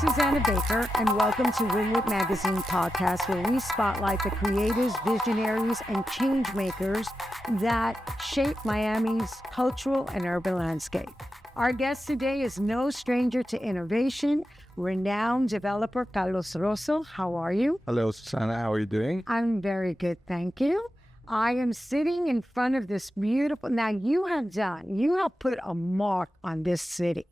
Susanna Baker, and welcome to Wynwood Magazine podcast, where we spotlight the creators, visionaries, and change makers that shape Miami's cultural and urban landscape. Our guest today is no stranger to innovation, renowned developer Carlos Rosso. How are you? Hello, Susanna. How are you doing? I'm very good, thank you. I am sitting in front of this beautiful, now you have put a mark on this city.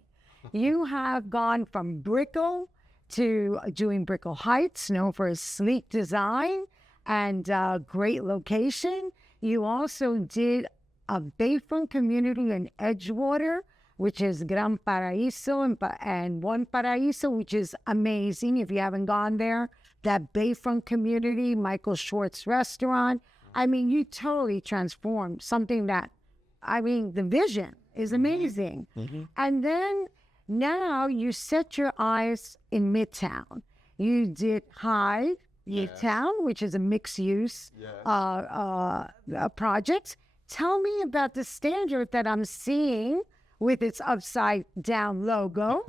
You have gone from Brickell to doing Brickell Heights, known for its sleek design and great location. You also did a bayfront community in Edgewater, which is Gran Paraíso and One Paraíso, which is amazing. If you haven't gone there, that bayfront community, Michael Schwartz restaurant. I mean, you totally transformed something that, the vision is amazing. Mm-hmm. And then now you set your eyes in Midtown. You did Hive Midtown, which is a mixed-use project. Tell me about the standard that I'm seeing with its upside-down logo.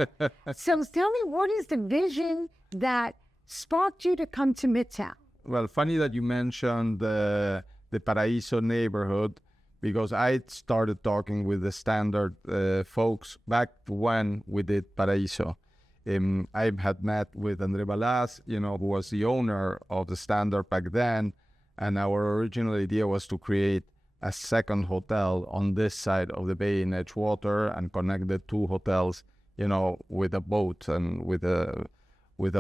So tell me, what is the vision that sparked you to come to Midtown? Well, funny that you mentioned the Paraíso neighborhood, because I started talking with the Standard folks back when we did Paraíso. I had met with Andre Balaz, who was the owner of the Standard back then, and our original idea was to create a second hotel on this side of the bay in Edgewater and connect the two hotels, with a boat and with a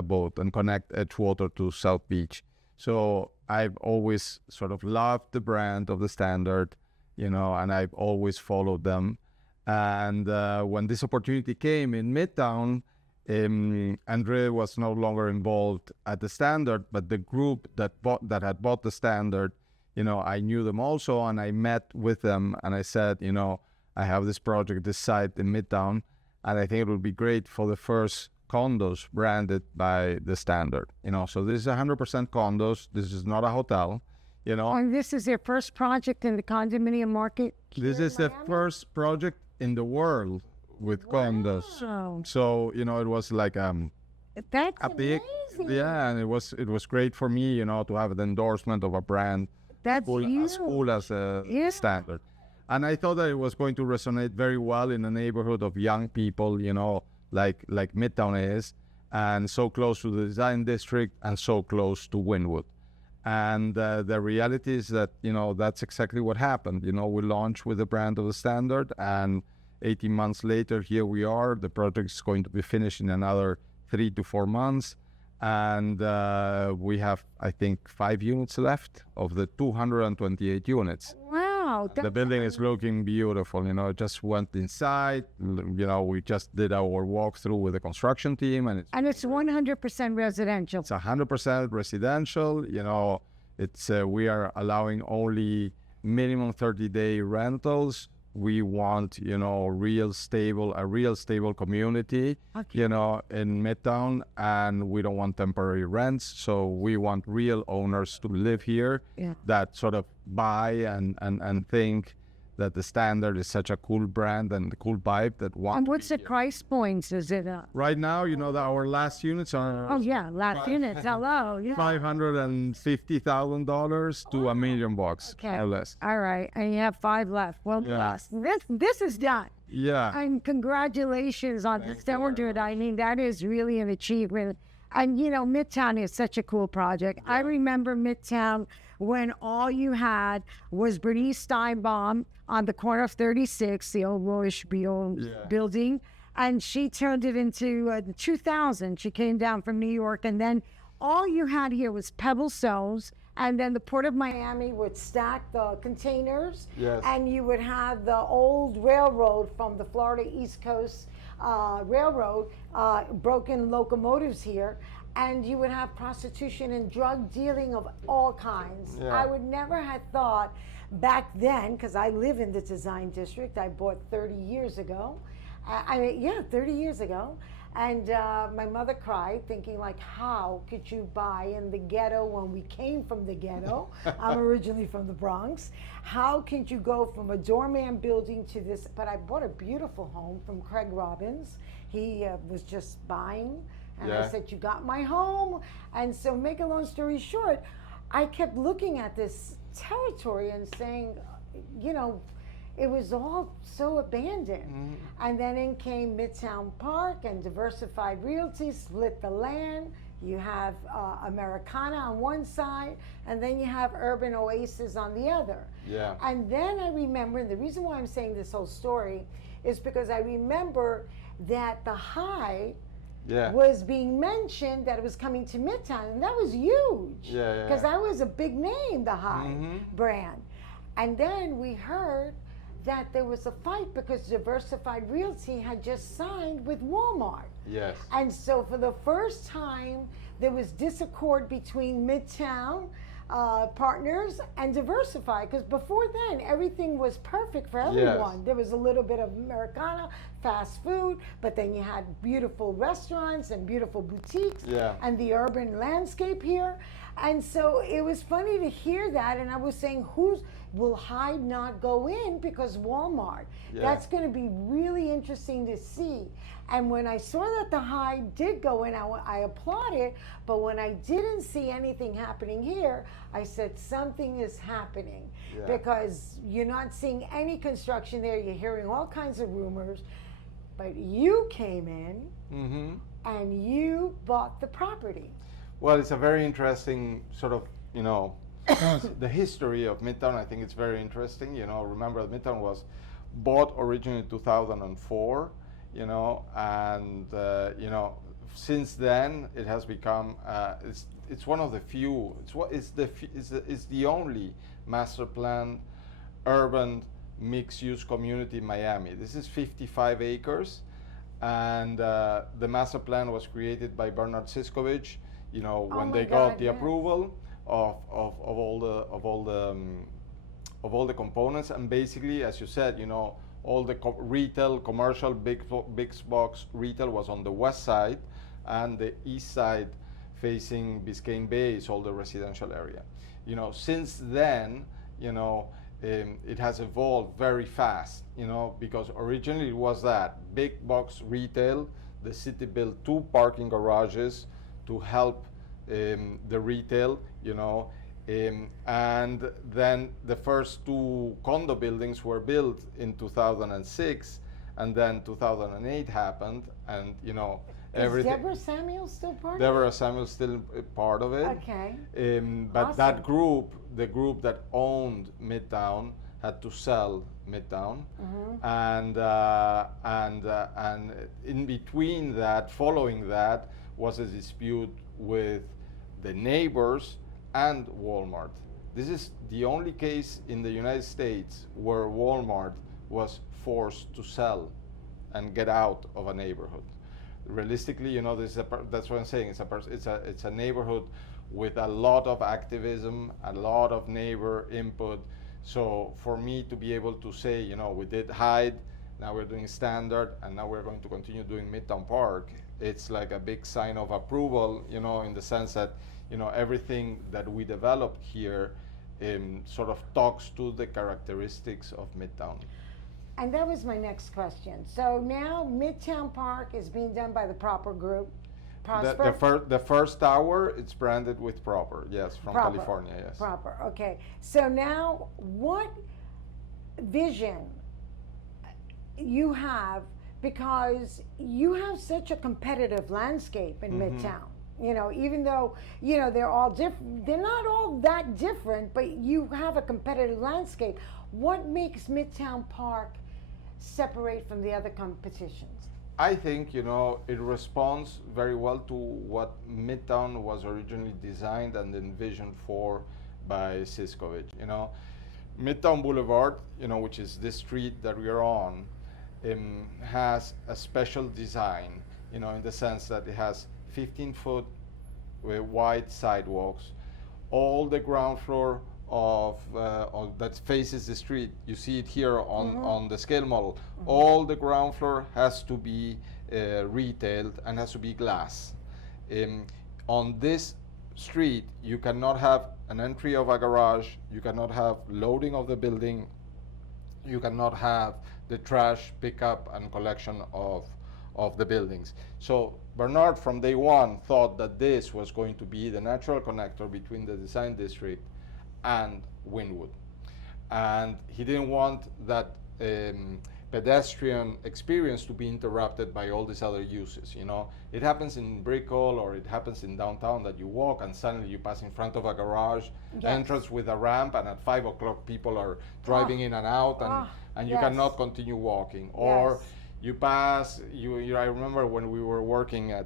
boat and connect Edgewater to South Beach. So I've always sort of loved the brand of the Standard, and I've always followed them. And when this opportunity came in Midtown, Andre was no longer involved at the Standard, but the group that had bought the Standard, I knew them also, and I met with them, and I said, I have this project, this site in Midtown, and I think it would be great for the first condos branded by the Standard. So this is 100% condos. This is not a hotel. And this is your first project in the condominium market? This is the first project in the world with condos. So, it was like that's a big, amazing. And it was great for me, to have the endorsement of a brand that's as cool as a Standard. And I thought that it was going to resonate very well in a neighborhood of young people, like Midtown is, and so close to the design district and so close to Wynwood. And the reality is that, that's exactly what happened. We launched with the brand of the Standard, and 18 months later, here we are. The project is going to be finished in another 3 to 4 months. And we have, I think, 5 units left of the 228 units. Wow. The building is looking beautiful. Just went inside. We just did our walkthrough with the construction team. And it's 100% residential. It's 100% residential. It's we are allowing only minimum 30-day rentals. We want, a real stable community, in Midtown, and we don't want temporary rents. So we want real owners to live here that sort of buy and think that the Standard is such a cool brand and the cool vibe that want. And what's the price points? Is it right now? That our last units are. Oh yeah, last units. Hello. Yeah. $550,000 to $1 million, okay. or less. All right, and you have 5 left. Well, this is done. Yeah. And congratulations on the Standard. That is really an achievement. And Midtown is such a cool project. I remember Midtown when all you had was Bernice Steinbaum on the corner of 36, the old Royce building, and she turned it into 2000. She came down from New York, and then all you had here was Pebble Soles, and then the Port of Miami would stack the containers, and you would have the old railroad from the Florida East Coast Railroad, broken locomotives here, and you would have prostitution and drug dealing of all kinds. I would never have thought back then, because I live in the design district. I bought 30 years ago. 30 years ago. And my mother cried, thinking like, how could you buy in the ghetto when we came from the ghetto? I'm originally from the Bronx. How could you go from a doorman building to this? But I bought a beautiful home from Craig Robbins. He was just buying And I said, you got my home. And so make a long story short, I kept looking at this territory and saying, you know, it was all so abandoned. And then in came Midtown Park and Diversified Realty, split the land. You have Americana on one side, and then you have Urban Oasis on the other. Yeah. And then I remember, and the reason why I'm saying this whole story is because I remember that the High was being mentioned, that it was coming to Midtown, and that was huge. Because that was a big name, the High brand. And then we heard that there was a fight because Diversified Realty had just signed with Walmart. Yes. And so for the first time, there was discord between Midtown partners and Diversified, because before then, everything was perfect for everyone. There was a little bit of Americana, fast food, but then you had beautiful restaurants and beautiful boutiques and the urban landscape here. And so it was funny to hear that, and I was saying, will Hyde not go in because Walmart? That's going to be really interesting to see. And when I saw that the Hyde did go in, I applauded, but when I didn't see anything happening here, I said something is happening because you're not seeing any construction there. You're hearing all kinds of rumors, but you came in and you bought the property. Well, it's a very interesting sort of, you know, the history of Midtown. I think it's very interesting. You know, remember Midtown was bought originally in 2004, you know, and, you know, since then it has become, it's one of the few, it's the only master planned urban mixed-use community in Miami. This is 55 acres, and the master plan was created by Bernard Siskovich. You know, when they got the approval of all the components, and basically, as you said, you know, all the retail, commercial, big box retail was on the west side, and the east side, facing Biscayne Bay, is all the residential area. You know, since then, you know, it has evolved very fast. You know, because originally it was that big box retail. The city built 2 parking garages to help the retail, you know, and then the first 2 condo buildings were built in 2006, and then 2008 happened, and you know, everything. Is Deborah Samuel still part Deborah Samuel still part of it. Okay. But Awesome. that group, the group that owned Midtown, had to sell Midtown, and in between that, following that, was a dispute with the neighbors and Walmart. This is the only case in the United States where Walmart was forced to sell and get out of a neighborhood. Realistically, you know, that's what I'm saying. It's a neighborhood with a lot of activism, a lot of neighbor input. So for me to be able to say, you know, we did Hyde, now we're doing Standard, and now we're going to continue doing Midtown Park, it's like a big sign of approval, you know, in the sense that, you know, everything that we developed here sort of talks to the characteristics of Midtown. And that was my next question. So now Midtown Park is being done by the Proper Group. Prosper? The first tower, it's branded with Proper, yes, from Proper. California, yes. Proper, okay. So now what vision you have, because you have such a competitive landscape in Midtown. You know, even though, you know, they're all different, they're not all that different, but you have a competitive landscape. What makes Midtown Park separate from the other competitions? I think, you know, it responds very well to what Midtown was originally designed and envisioned for by Siskovich. You know, Midtown Boulevard, you know, which is this street that we are on, has a special design, you know, in the sense that it has 15-foot wide sidewalks. All the ground floor of that faces the street, you see it here on the scale model. All the ground floor has to be retailed and has to be glass. On this street, you cannot have an entry of a garage, you cannot have loading of the building, you cannot have the trash pickup and collection of of the buildings. So Bernard from day one thought that this was going to be the natural connector between the design district and Wynwood. And he didn't want that pedestrian experience to be interrupted by all these other uses. It happens in Brickell or it happens in downtown that you walk and suddenly you pass in front of a garage entrance with a ramp, and at 5 o'clock people are driving in and out, and you cannot continue walking. Or you pass. I remember when we were working in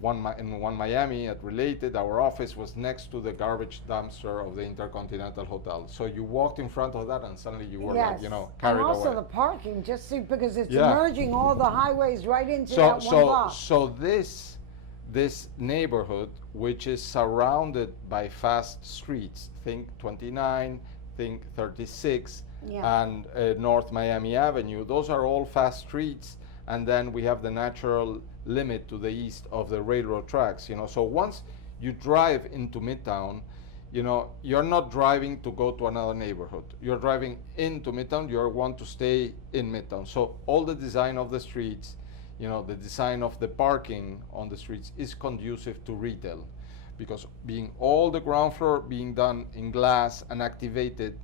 One Miami at Related, our office was next to the garbage dumpster of the Intercontinental Hotel. So you walked in front of that, and suddenly you were carried away. And also the parking, because it's merging all the highways right into that one block. So this neighborhood, which is surrounded by fast streets, think 29, think 36. And North Miami Avenue, those are all fast streets, and then we have the natural limit to the east of the railroad tracks. So once you drive into Midtown, you're not driving to go to another neighborhood. You're driving into Midtown. You want to stay in Midtown. So all the design of the streets, the design of the parking on the streets is conducive to retail, because being all the ground floor being done in glass and activated,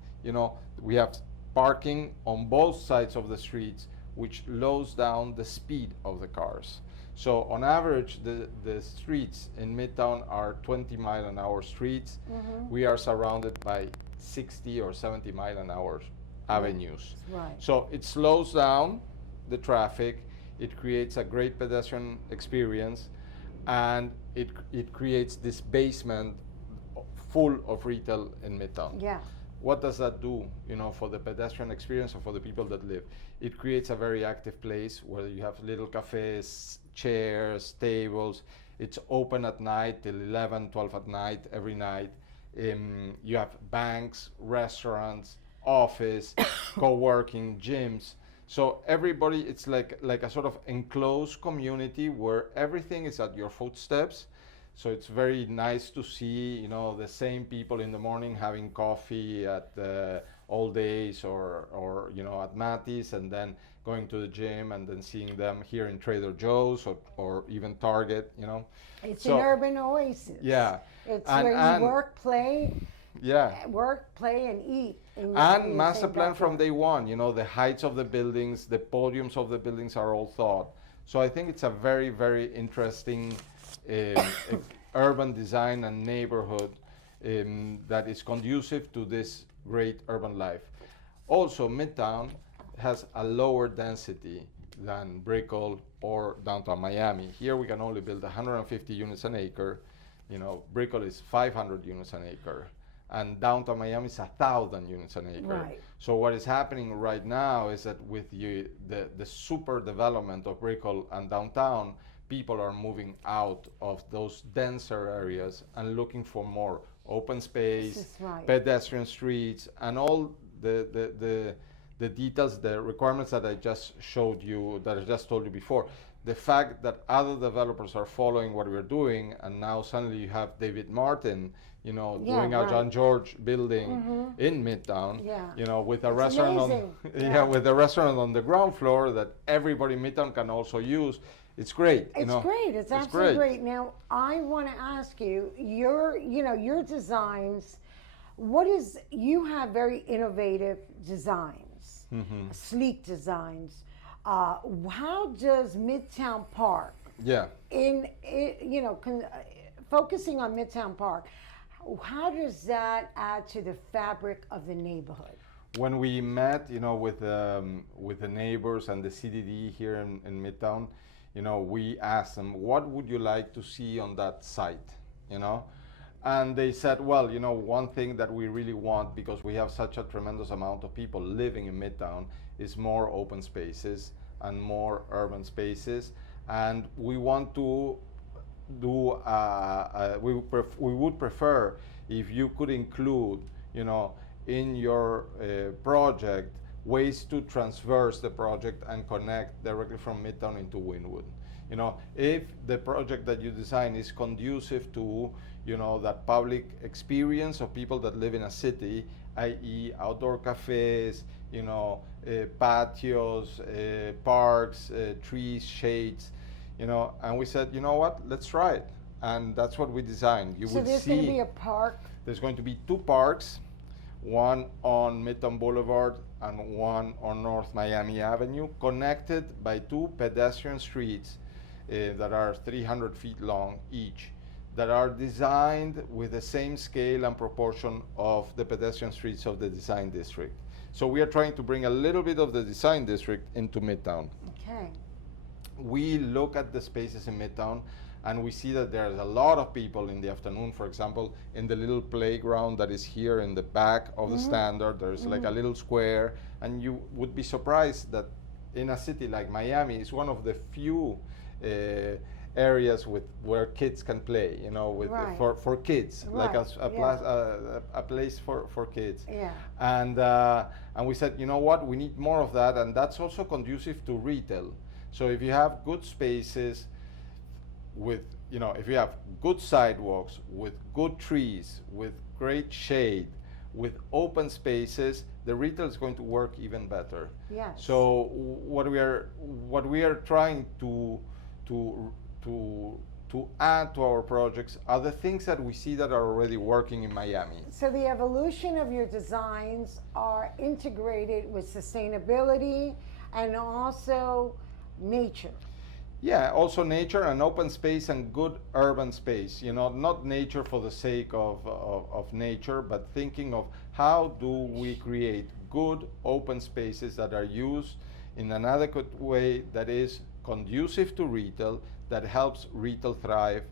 we have parking on both sides of the streets, which slows down the speed of the cars. So on average, the streets in Midtown are 20-mile-an-hour streets. We are surrounded by 60 or 70-mile-an-hour avenues. Right. So it slows down the traffic, it creates a great pedestrian experience, and it creates this basement full of retail in Midtown. Yeah. What does that do, for the pedestrian experience or for the people that live? It creates a very active place where you have little cafes, chairs, tables. It's open at night till 11, 12 at night, every night. You have banks, restaurants, office, co-working, gyms. So everybody, it's like a sort of enclosed community where everything is at your footsteps. So it's very nice to see, the same people in the morning having coffee at All Days or at Matty's, and then going to the gym, and then seeing them here in Trader Joe's or even Target, It's an urban oasis. Yeah. It's where you work, play. Yeah. Work, play, and eat. And master plan from day one, the heights of the buildings, the podiums of the buildings are all thought. So I think it's a very, very interesting urban design and neighborhood that is conducive to this great urban life. Also, Midtown has a lower density than Brickell or downtown Miami. Here we can only build 150 units an acre. Brickell is 500 units an acre. And downtown Miami is 1,000 units an acre. Right. So what is happening right now is that with the super development of Brickell and downtown, people are moving out of those denser areas and looking for more open space, pedestrian streets, and all the details, the requirements that I just showed you, that I just told you before. The fact that other developers are following what we're doing, and now suddenly you have David Martin, doing a John George building in Midtown, with a restaurant with a restaurant on the ground floor that everybody in Midtown can also use. It's great. It's great. It's absolutely great. Now, I want to ask you, your designs. You have very innovative designs, sleek designs. How does Midtown Park? Focusing on Midtown Park, how does that add to the fabric of the neighborhood? When we met, with the neighbors and the CDD here in Midtown, we asked them, what would you like to see on that site, And they said, well, one thing that we really want, because we have such a tremendous amount of people living in Midtown, is more open spaces and more urban spaces. And we want to do, we would prefer if you could include, in your project, ways to transverse the project and connect directly from Midtown into Wynwood. If the project that you design is conducive to, that public experience of people that live in a city, i.e. outdoor cafes, patios, parks, trees, shades, and we said, you know what, let's try it. And that's what we designed. You So will there's see going to be a park. there's going to be 2 parks, one on Midtown Boulevard and one on North Miami Avenue, connected by 2 pedestrian streets that are 300 feet long each, that are designed with the same scale and proportion of the pedestrian streets of the design district. So we are trying to bring a little bit of the design district into Midtown. Okay. We look at the spaces in Midtown and we see that there's a lot of people in the afternoon, for example, in the little playground that is here in the back of the Standard. There's like a little square, and you would be surprised that in a city like Miami, it's one of the few areas where kids can play, Right. for kids, like Right, a place for kids. Yeah. And we said, you know what, we need more of that, and that's also conducive to retail. So if you have good spaces with, if you have good sidewalks, with good trees, with great shade, with open spaces, the retail is going to work even better. Yes. So what we are trying to add to our projects are the things that we see that are already working in Miami. So the evolution of your designs are integrated with sustainability and also nature. Yeah, also nature and open space and good urban space. Not nature for the sake of nature, but thinking of how do we create good open spaces that are used in an adequate way that is conducive to retail, that helps retail thrive,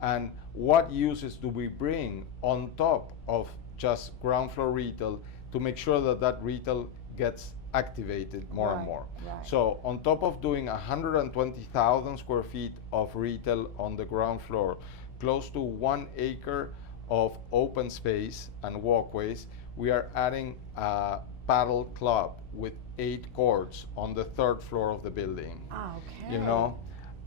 and what uses do we bring on top of just ground floor retail to make sure that that retail gets activated more and Right, more. right. So on top of doing 120,000 square feet of retail on the ground floor, close to 1 acre of open space and walkways, we are adding a paddle club with 8 courts on the 3rd floor of the building. Okay.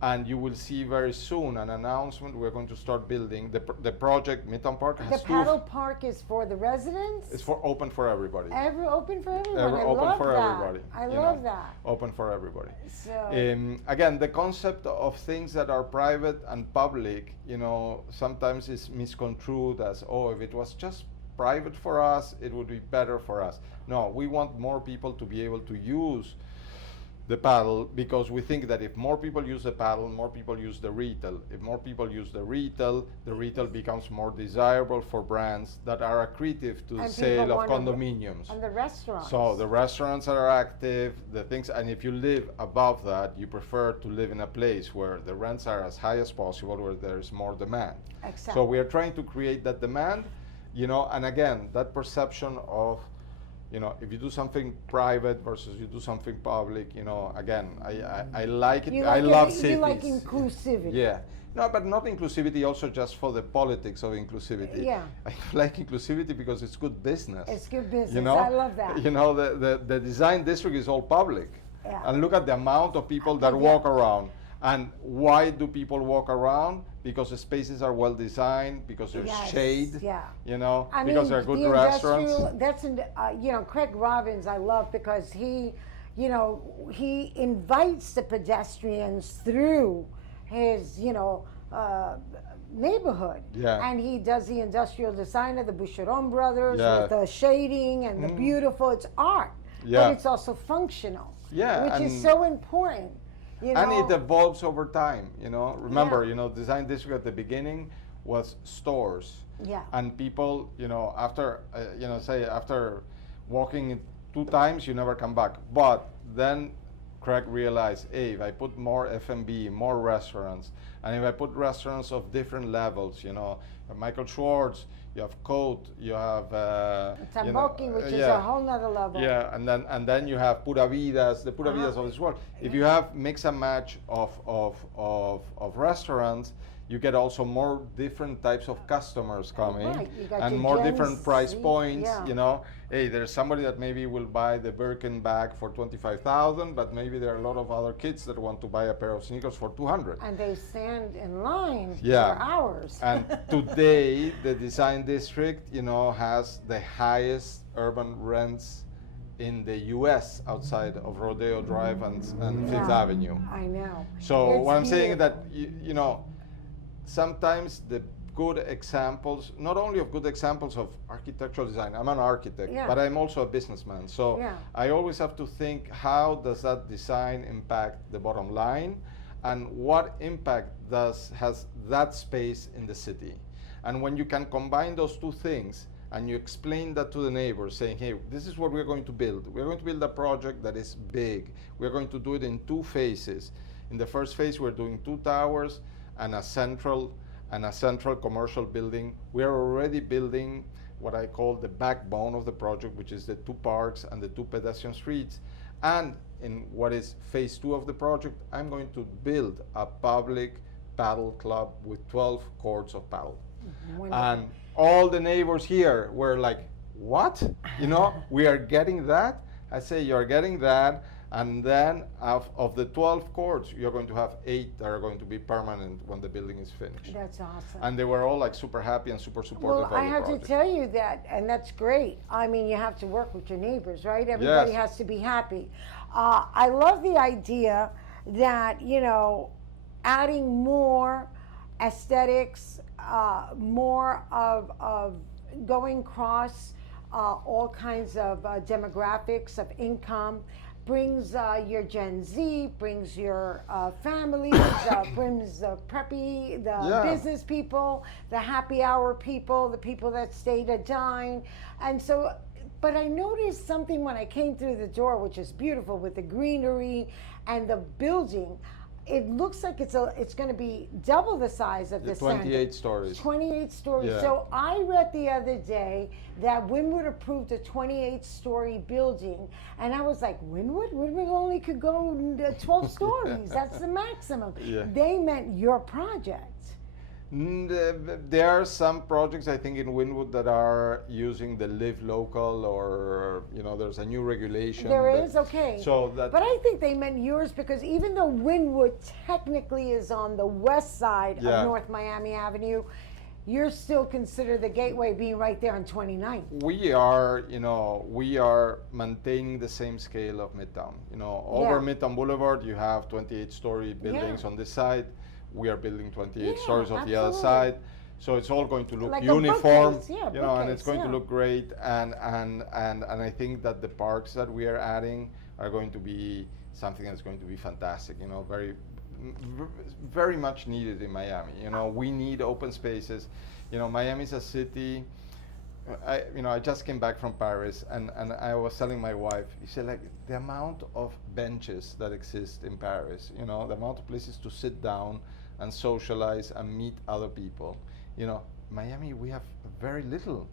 And you will see very soon an announcement. We're going to start building the project. Midtown Park The has paddle park is for the residents? It's open for everybody. Open for everyone. I Open love for that. everybody. I love that. Open for everybody. So, Again, the concept of things that are private and public, sometimes is misconstrued as, if it was just private for us, it would be better for us. No, we want more people to be able to use the paddle, because we think that if more people use the paddle, more people use the retail. If more people use the retail becomes more desirable for brands that are accretive to the And sale people of wanna- condominiums. and the restaurants. So the restaurants are active, and if you live above that, you prefer to live in a place where the rents are as high as possible, where there's more demand. Exactly. So we are trying to create that demand, and again, that perception of, if you do something private versus you do something public, again, I like it. I love cities. You like inclusivity. Yeah. No, but not inclusivity also just for the politics of inclusivity. Yeah. I like inclusivity because it's good business. It's good business. I love that. The design district is all public. Yeah. And look at the amount of people that walk around. And why do people walk around? Because the spaces are well designed, because there's Yes, shade, yeah. because there are good restaurants. That's, Craig Robbins I love, because he invites the pedestrians through his, neighborhood. Yeah. And he does the industrial design of the Boucheron brothers Yeah. with the shading and the beautiful, it's art, Yeah. but it's also functional, Yeah, which is and- so important. And it evolves over time, Remember, Yeah. design district at the beginning was stores. Yeah. And people, after, say after walking it 2 times, you never come back. But then Craig realized, hey, if I put more F&B, more restaurants, and if I put restaurants of different levels, Michael Schwartz, you have Cote, you have Tamboki, which is a whole nother level. Yeah, and then you have Pura Vidas, the Pura Vidas of this world. If you have mix and match of restaurants, you get also more different types of customers coming, Right, you got and your more Gen different price Z, points. yeah. You know, hey, there's somebody that maybe will buy the Birkin bag for 25,000, but maybe there are a lot of other kids that want to buy a pair of sneakers for 200. And they stand in line Yeah. for hours. And today, the design district, you know, has the highest urban rents in the U.S. outside of Rodeo Drive and Fifth Yeah, Avenue. I know. So It's what I'm saying is that beautiful. you know, sometimes the good examples, not only of good examples of architectural design. I'm an architect, Yeah. but I'm also a businessman. So Yeah. I always have to think, how does that design impact the bottom line, and what impact has that space in the city? And when you can combine those two things, and you explain that to the neighbors, saying, hey, this is what we're going to build. We're going to build a project that is big. We're going to do it in 2 phases. In the first phase, we're doing 2 towers and a central commercial building. We are already building what I call the backbone of the project, which is the 2 parks and the 2 pedestrian streets. And in what is phase 2 of the project, I'm going to build a public paddle club with 12 courts of paddle. Wonderful. And all the neighbors here were like, what? You know, we are getting that? I say, you're getting that, and then of the 12 courts, you're going to have 8 that are going to be permanent when the building is finished. That's awesome. And they were all like super happy and super supportive Well, of I the have project. to tell you that, and that's great. I mean, you have to work with your neighbors, right? Everybody Yes. has to be happy. I love the idea that, you know, adding more aesthetics, more of going across all kinds of demographics of income, brings your Gen Z, brings your families, brings the preppy, the Yeah. business people, the happy hour people, the people that stay to dine. And so, but I noticed something when I came through the door, which is beautiful with the greenery and the building. It looks like it's going to be double the size of the 28 center. stories. 28 stories. Yeah. So I read the other day that Wynwood approved a 28-story building, and I was like, Wynwood? Wynwood only could go 12 stories. That's the maximum. Yeah. They meant your project. There are some projects, I think, in Wynwood that are using the live local, or you know, there's a new regulation. There that- is, okay. So that. But I think they meant yours because even though Wynwood technically is on the west side Yeah. of North Miami Avenue, you're still considered the gateway being right there on 29th. We are, you know, we are maintaining the same scale of Midtown. You know, over Yeah. Midtown Boulevard, you have 28-story buildings Yeah. on this side. We are building 28 Yeah, stories on the other absolutely. side. So it's all going to look Like a uniform, bookcase, yeah, you know, and it's bookcase, going to yeah. look great. And I think that the parks that we are adding are going to be something that's going to be fantastic. You know, very much needed in Miami. You know, we need open spaces. You know, Miami is a city. I just came back from Paris, and I was telling my wife, you said, like, the amount of benches that exist in Paris, you know, the amount of places to sit down and socialize and meet other people. You know, Miami, we have very little.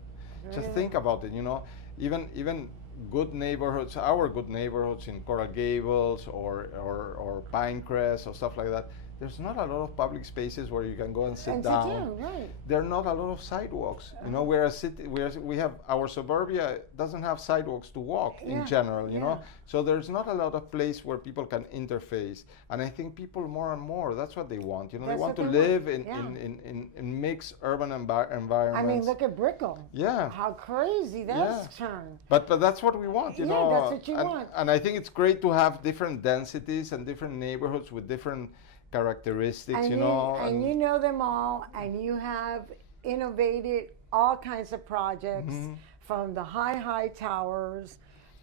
Just Really? think about it, you know, even good neighborhoods, our good neighborhoods in Coral Gables or Pinecrest or stuff like that, there's not a lot of public spaces where you can go and sit And down. sit down, right. There are not a lot of sidewalks. You know, we're a city. We have our suburbia doesn't have sidewalks to walk Yeah, in general. You know, yeah. so there's not a lot of place where people can interface. And I think people more and more, that's what they want. You know, That's they want what to they live want, in mixed urban environments. I mean, look at Brickell. Yeah. How crazy that's turned. But that's what we want, you Yeah, know. that's what you and, want. And I think it's great to have different densities and different neighborhoods with different characteristics, And you know. and you know them all, and you have innovated all kinds of projects Mm-hmm. from the high towers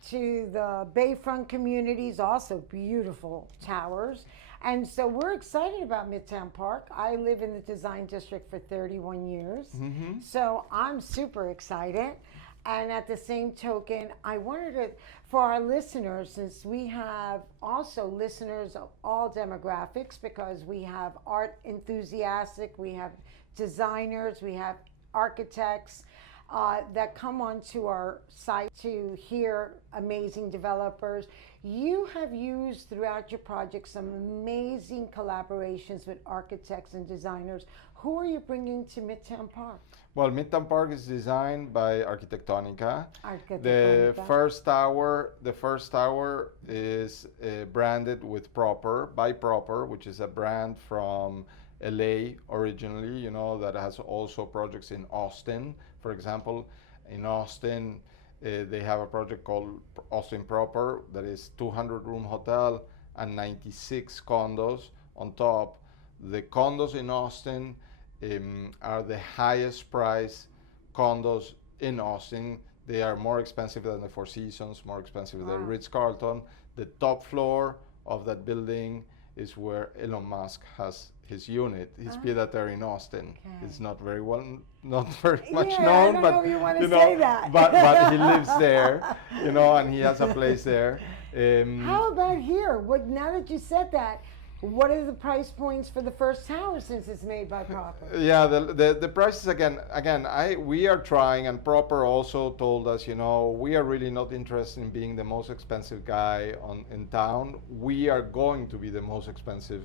to the bayfront communities, also beautiful towers. And so we're excited about Midtown Park. I live in the design district for 31 years, Mm-hmm. so I'm super excited. And at the same token, I wanted to, for our listeners, since we have also listeners of all demographics, because we have art enthusiastic, we have designers, we have architects, that come onto our site to hear amazing developers. You have used throughout your project some amazing collaborations with architects and designers. Who are you bringing to Midtown Park? Well, Midtown Park is designed by Arquitectonica. The Arquitectonica. first tower is branded with by Proper, which is a brand from LA originally, that has also projects in Austin. For example, in Austin, they have a project called Austin Proper that is 200-room hotel and 96 condos on top. The condos in Austin are the highest price condos in Austin. They are more expensive than the Four Seasons, more expensive than the Ritz-Carlton. The top floor of that building is where Elon Musk has his unit, his pied-à-terre in Austin. It's not very much known, I don't but know if you want to say that. but he lives there, and he has a place there. How about here? Now that you said that, what are the price points for the first tower since it's made by Proper? Yeah, the prices again. We are trying, and Proper also told us, we are really not interested in being the most expensive guy in town. We are going to be the most expensive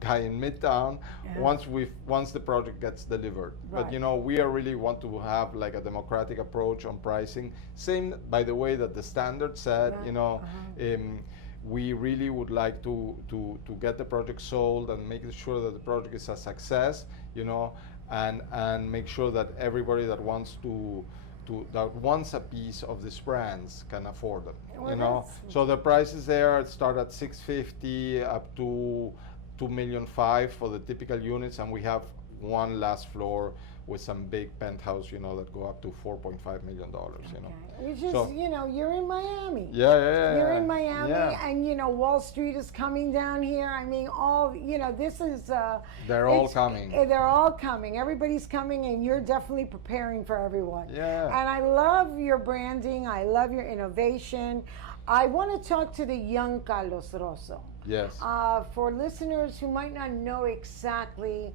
guy in Midtown once the project gets delivered. Right. But we really want to have like a democratic approach on pricing. Same, by the way, that the standard said. We really would like to get the project sold and make sure that the project is a success, and make sure that everybody that wants that wants a piece of these brands can afford it. So the prices there start at $650 up to $2.5 million for the typical units, and we have one last floor with some big penthouse, that go up to $4.5 million. It's just, you're in Miami. Yeah. You're in Miami, and Wall Street is coming down here. I mean, this is. They're all coming. They're all coming. Everybody's coming, and you're definitely preparing for everyone. Yeah. And I love your branding. I love your innovation. I want to talk to the young Carlos Rosso. Yes. For listeners who might not know exactly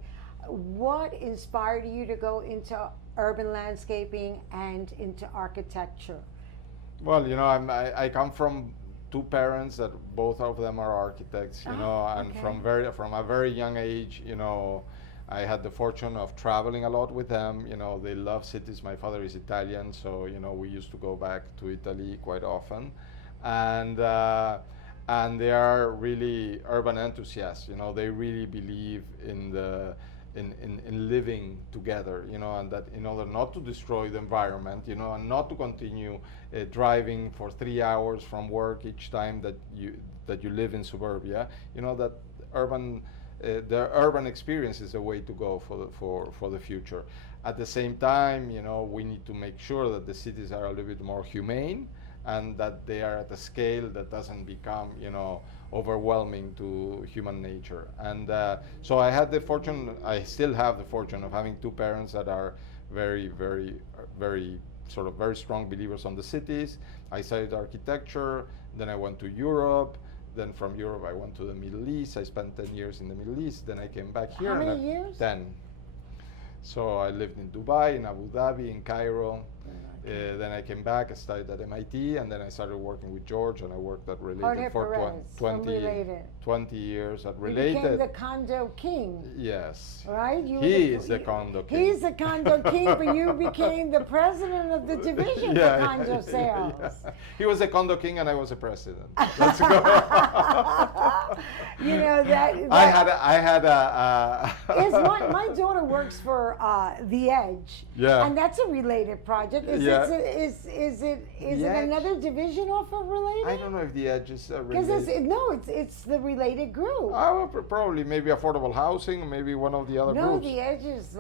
what inspired you to go into urban landscaping and into architecture? Well, I come from two parents that both of them are architects, and from a very young age, I had the fortune of traveling a lot with them. They love cities. My father is Italian, so we used to go back to Italy quite often, and they are really urban enthusiasts. They really believe in living together, and that in order not to destroy the environment, and not to continue driving for 3 hours from work each time that you live in suburbia, that the urban experience is the way to go for the future. At the same time, we need to make sure that the cities are a little bit more humane, and that they are at a scale that doesn't become, overwhelming to human nature. And so I still have the fortune of having two parents that are very, very, very very strong believers on the cities. I studied architecture, then I went to Europe, then from Europe I went to the Middle East. I spent 10 years in the Middle East, then I came back here. How many years? 10. So I lived in Dubai, in Abu Dhabi, in Cairo. Then I came back, I studied at MIT, and then I started working with George, and I worked at Related for 20 years at Related. You became the condo king. Yes. Right? He is the condo king. He's the condo king, but you became the president of the division for condo sales. Yeah. He was the condo king, and I was the president. Let's go. I had a. My daughter works for The Edge. Yeah. And that's a Related project. Is it another division off of Related? I don't know if The Edge is Related. Because it's the Related group. Probably maybe affordable housing, maybe one of the other groups. No, The Edge is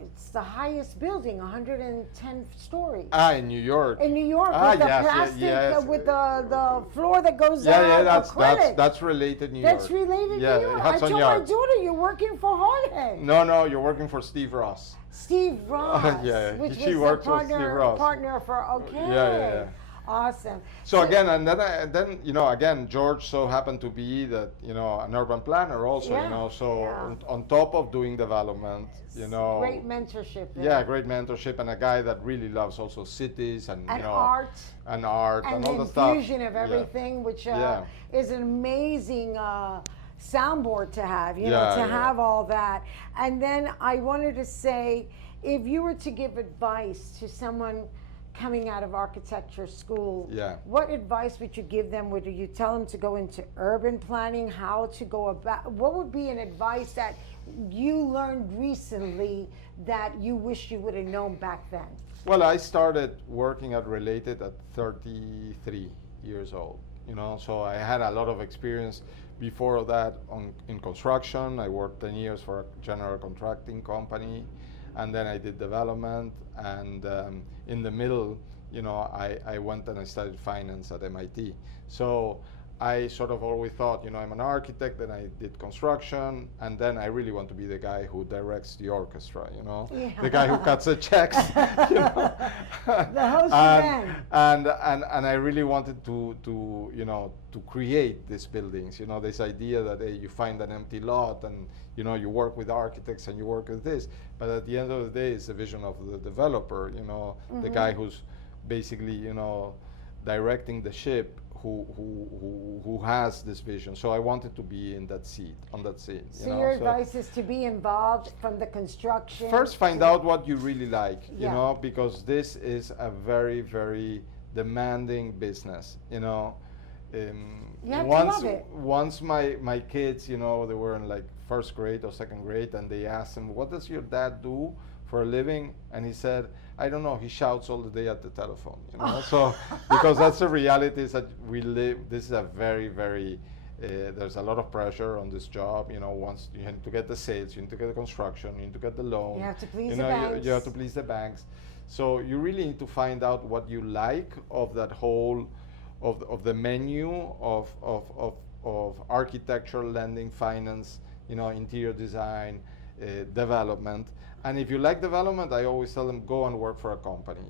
it's the highest building, 110 stories. In New York. In New York, with the plastic, with the floor that goes out. That's Related New York. That's Related New York. I told my daughter, you're working for Hardhead. No, you're working for Steve Ross. Steve Ross. Yeah, which she was works a for Steve Ross. partner for, Yeah. Awesome. So again, and then again, George so happened to be that an urban planner also, Yeah, so yeah. on top of doing development, Great mentorship there. yeah, great mentorship, and a guy that really loves also cities and And art. and art And and the all the stuff. infusion of everything, which Yeah. is an amazing soundboard to have, Yeah, to yeah. have all that. And then I wanted to say, if you were to give advice to someone coming out of architecture school, Yeah. what advice would you give them? Would you tell them to go into urban planning, how to go about, what would be an advice that you learned recently that you wish you would have known back then? Well, I started working at Related at 33 years old, so I had a lot of experience before that in construction. I worked 10 years for a general contracting company, and then I did development, and in the middle, I went and I studied finance at MIT. So I sort of always thought, I'm an architect, then I did construction, and then I really want to be the guy who directs the orchestra, Yeah. the guy who cuts the checks, The host and, man. and I really wanted to create these buildings, this idea that hey, you find an empty lot and you work with architects and you work with this, but at the end of the day, it's the vision of the developer, the guy who's basically directing the ship, who has this vision. So I wanted to be in that seat, on that seat. So your advice is to be involved from the construction. First, find out what you really like, Yeah. because this is a very, very demanding business, You have to once love it. once my kids, they were in like first grade or second grade, and they asked him, "What does your dad do for a living?" And he said, "I don't know. He shouts all the day at the telephone." So because that's the reality is that we live. This is a very, very there's a lot of pressure on this job. Once you need to get the sales, you need to get the construction, you need to get the loan. You have to please you the know, banks. You have to please the banks. So you really need to find out what you like of that whole of the menu of architecture, lending, finance, interior design, development. And if you like development, I always tell them go and work for a company.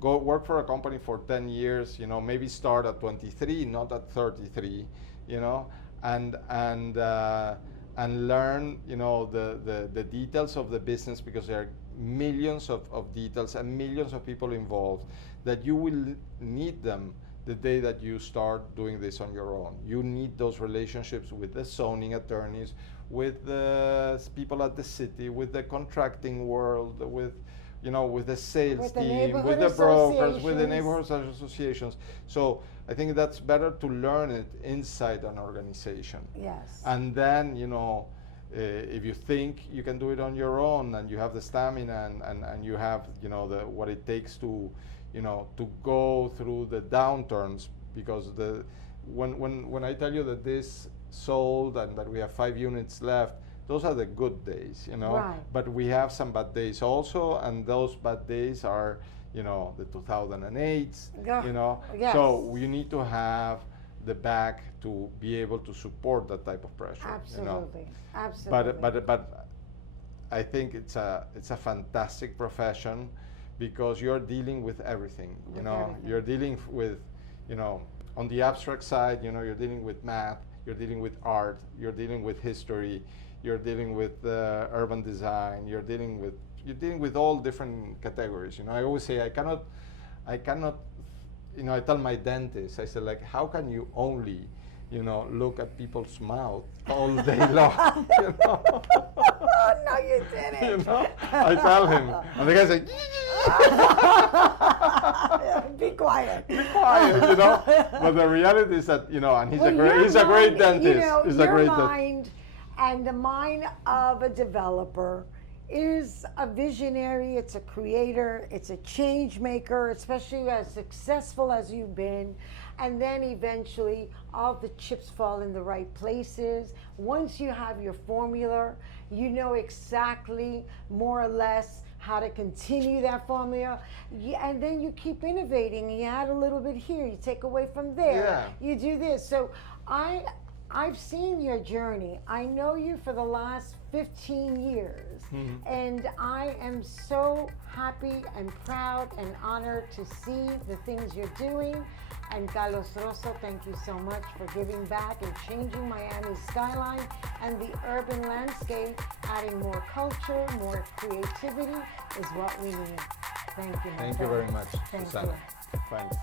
Go work for a company for 10 years. Maybe start at 23, not at 33. And learn the details of the business, because there are millions of details and millions of people involved that you will need them the day that you start doing this on your own. You need those relationships with the zoning attorneys, with the people at the city, with the contracting world, with the sales With the team, neighborhood with the brokers, with the associations. neighborhood associations. So I think that's better to learn it inside an organization. Yes. And then, if you think you can do it on your own and you have the stamina and you have, what it takes to, to go through the downturns, because when I tell you that this sold and that we have 5 units left, those are the good days, Right. But we have some bad days also, and those bad days are, the 2008s, Yeah. Yes. So you need to have the back to be able to support that type of pressure. Absolutely. Absolutely. But I think it's a fantastic profession, because you're dealing with everything. With everything. You're dealing with, on the abstract side, you're dealing with math, you're dealing with art, you're dealing with history, you're dealing with urban design, you're dealing with all different categories. I always say I cannot. I tell my dentist, I said, like, how can you only, look at people's mouth all day long? No, you didn't. I tell him, and the guy's like, Be quiet. be quiet, But the reality is that, and he's Well, he's a your great mind, dentist. He's a your great mind and the mind of a developer is a visionary, it's a creator, it's a change maker, especially as successful as you've been. And then eventually all the chips fall in the right places. Once you have your formula, you know exactly more or less how to continue that formula. And then you keep innovating. You add a little bit here, you take away from there, Yeah. you do this. So I've seen your journey. I know you for the last 15 years, and I am so happy and proud and honored to see the things you're doing. And Carlos Rosso, thank you so much for giving back and changing Miami's skyline and the urban landscape. Adding more culture, more creativity is what we need. Thank you. Thank you very much, Thank Susana. you. Thanks.